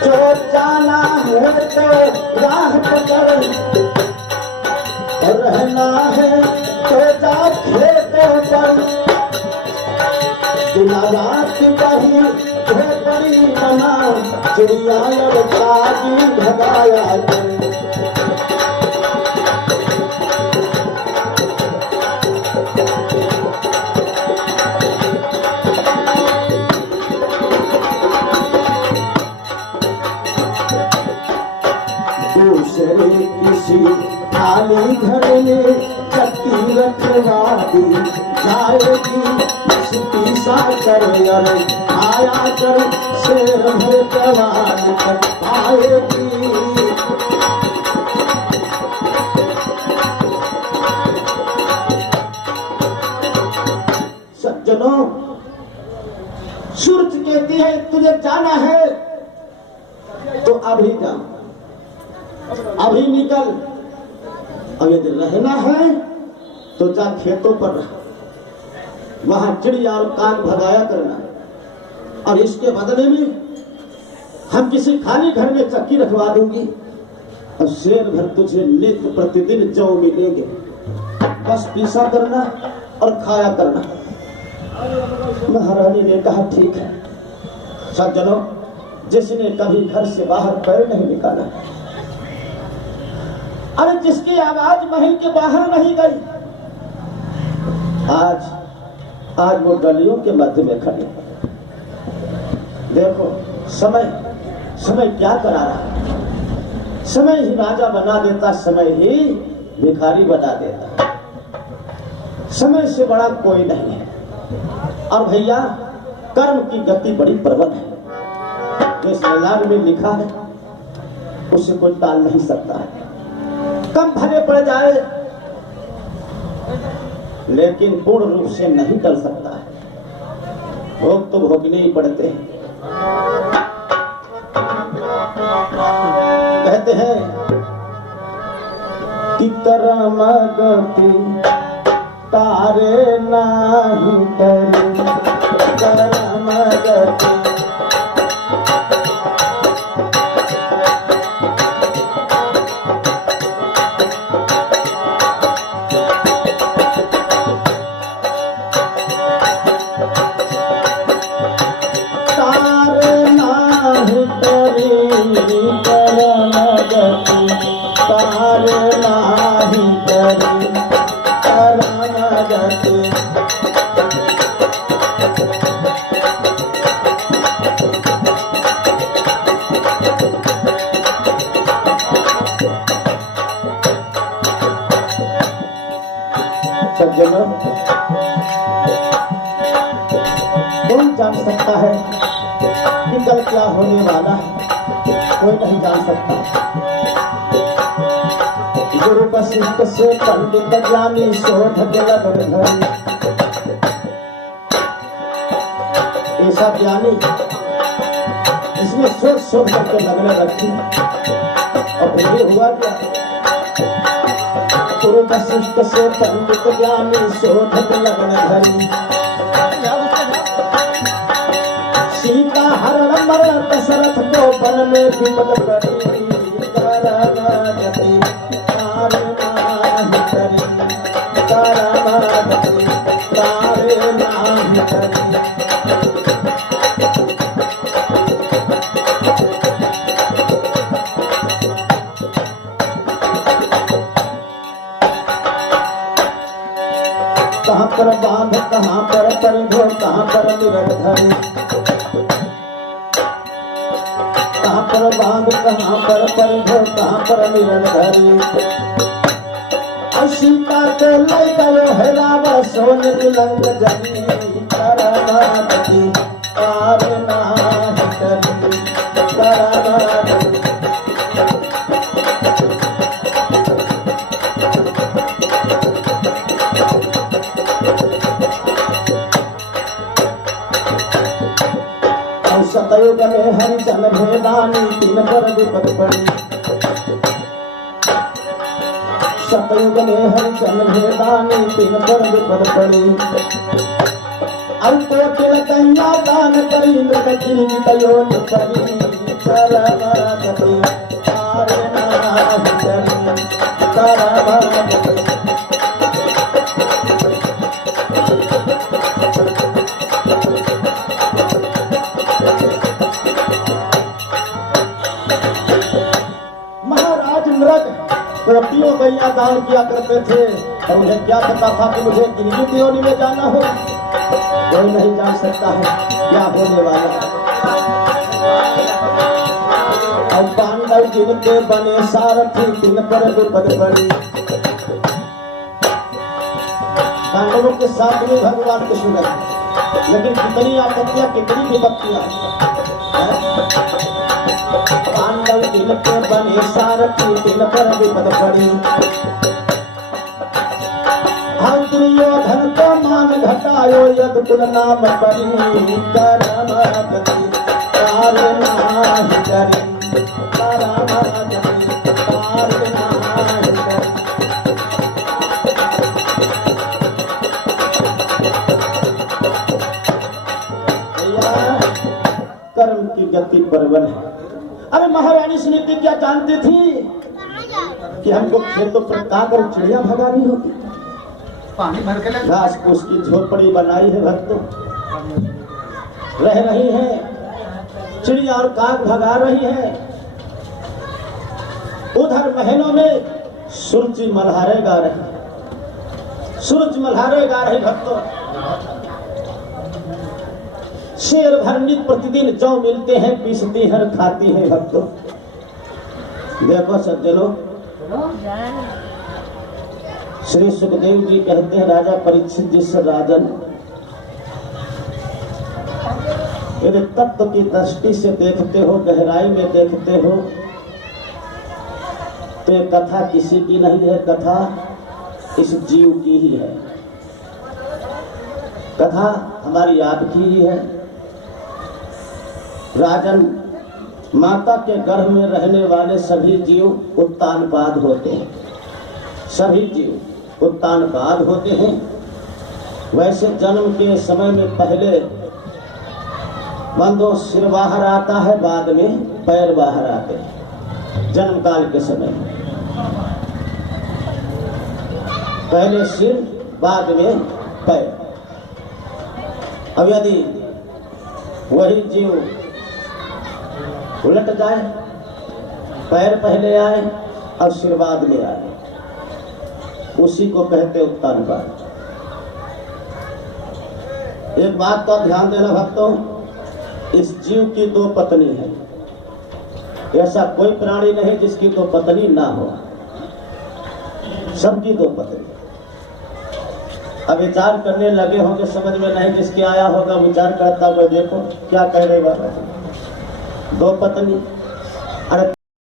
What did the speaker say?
जो जाना है तो राह पकड़, रहना है तो जा खेतों पर। दिन रात कहीं है बड़ी बना, चिड़िया लड़कागी भगाया कर। दूसरे किसी खाली घर में चक्की रखवा दी जाएगी, पीसा कर आया कर शेर भर जवान तक आएगी। सज्जनों, सूरज कहती है तुझे जाना है तो अभी जा, अभी निकल। और यदि रहना है तो जा खेतों पर रह, वहां चिड़िया और काग भगाया करना। और इसके बदले में हम किसी खाली घर में चक्की रखवा दूंगी और शेर भर तुझे नित्य प्रतिदिन जौ मिलेंगे। बस पीसा करना और खाया करना। महारानी ने कहा ठीक है। सज्जनों, जिसने कभी घर से बाहर पैर नहीं निकाला, अरे जिसकी आवाज महल के बाहर नहीं गई, आज वो गलियों के मध्य में खड़े। देखो समय क्या करा रहा है। समय ही राजा बना देता, समय ही भिखारी बना देता। समय से बड़ा कोई नहीं है। और भैया, कर्म की गति बड़ी प्रबल है। जो इस ऐलान में लिखा है उसे कोई टाल नहीं सकता है। कम भले पड़ जाए लेकिन पूर्ण रूप से नहीं टल सकता है। भोग तो भोगने ही पड़ते हैं। कहते हैं कि कर्म गति तारे नाही डरे, कर्म गति सज्जनों, कौन जान सकता है कि कल क्या होने वाला है? कोई नहीं जान सकता। गुरु वशिष्ठ से पंडित ज्ञानी शोध लगन धरी। ऐसा ज्ञानी इसने शोध करके लगन रखी। और ये हुआ क्या? गुरु वशिष्ठ से पंडित ज्ञानी शोध लगन धरी। सीता हरण मरण दशरथ को वन में विपद पड़ी। कहाँ पर बांध, कहाँ पर परिधो, कहाँ पर निरट धरी। कहाँ पर बांध, कहाँ पर परिधो, कहाँ पर निरट धरी। सीता के ले गयो है रावण सोन लंग जनी। करनागति पार नाही करी, करनागति। सतयुग में हरिजन भेदानी तीन पर विपद पड़ी। सतयुग में हरिजन भेदानी तीन पर विपद पड़ी। अब तो तिलकैया का करी मृगति तयो करी करमगति तारे नाही करी करमगति। महाराज नृग प्रतियों गैया दान किया करते थे और उन्हें क्या पता था कि मुझे इनकी त्योनी में जाना हो। कोई नहीं जान सकता है क्या होने वाला है। अब पांडव जिनके बने सारथी तिन पर विपद पड़ी। पांडवों के साथ में भगवान कृष्ण लगे, लेकिन कितनी आपत्तियां कितनी विपत्तियां। पांडव जिनके बने सारथी तिन पर विपद पड़ी। दुर्योधन को मान घटायो यद कुल नाम परी करमगति तारे नाही करी करमगति तारे नाही करी। कर्म की गति प्रबल है। अरे महारानी सुनीति क्या जानती थी कि हमको खेतों पर काकर चिड़िया भगानी होती। पानी भर के घास फूस की झोपड़ी बनाई है भक्तों, रह रही है चिड़िया और काग भगा रही है। उधर महलों में सूरज मल्हारे गा रहे, सूरज मल्हारे गा रहे भक्तों। शेर भर नित प्रतिदिन जौ मिलते हैं पीसती हर खाती है भक्तों। देखो सज्जनों, श्री सुखदेव जी कहते हैं राजा परीक्षित जी से, राजन यदि तत्व की दृष्टि से देखते हो, गहराई में देखते हो, तो ये कथा किसी की नहीं है, कथा इस जीव की ही है। कथा हमारी आपकी ही है। राजन, माता के गर्भ में रहने वाले सभी जीव उत्तानपाद होते हैं, सभी जीव उत्तानपाद होते हैं। वैसे जन्म के समय में पहले बंदो सिर बाहर आता है, बाद में पैर बाहर आते हैं। जन्म काल के समय में पहले सिर, बाद में पैर। अब यदि वही जीव उलट जाए, पैर पहले आए और सिर बाद में आए, उसी को कहते उत्तानपाद। एक बात तो ध्यान देना भक्तों, इस जीव की दो पत्नी है। ऐसा कोई प्राणी नहीं जिसकी दो पत्नी ना हो, सबकी दो पत्नी। अब विचार करने लगे होंगे, समझ में नहीं जिसके आया होगा विचार करता हुआ देखो क्या कह रहे बाबा, दो पत्नी। अरे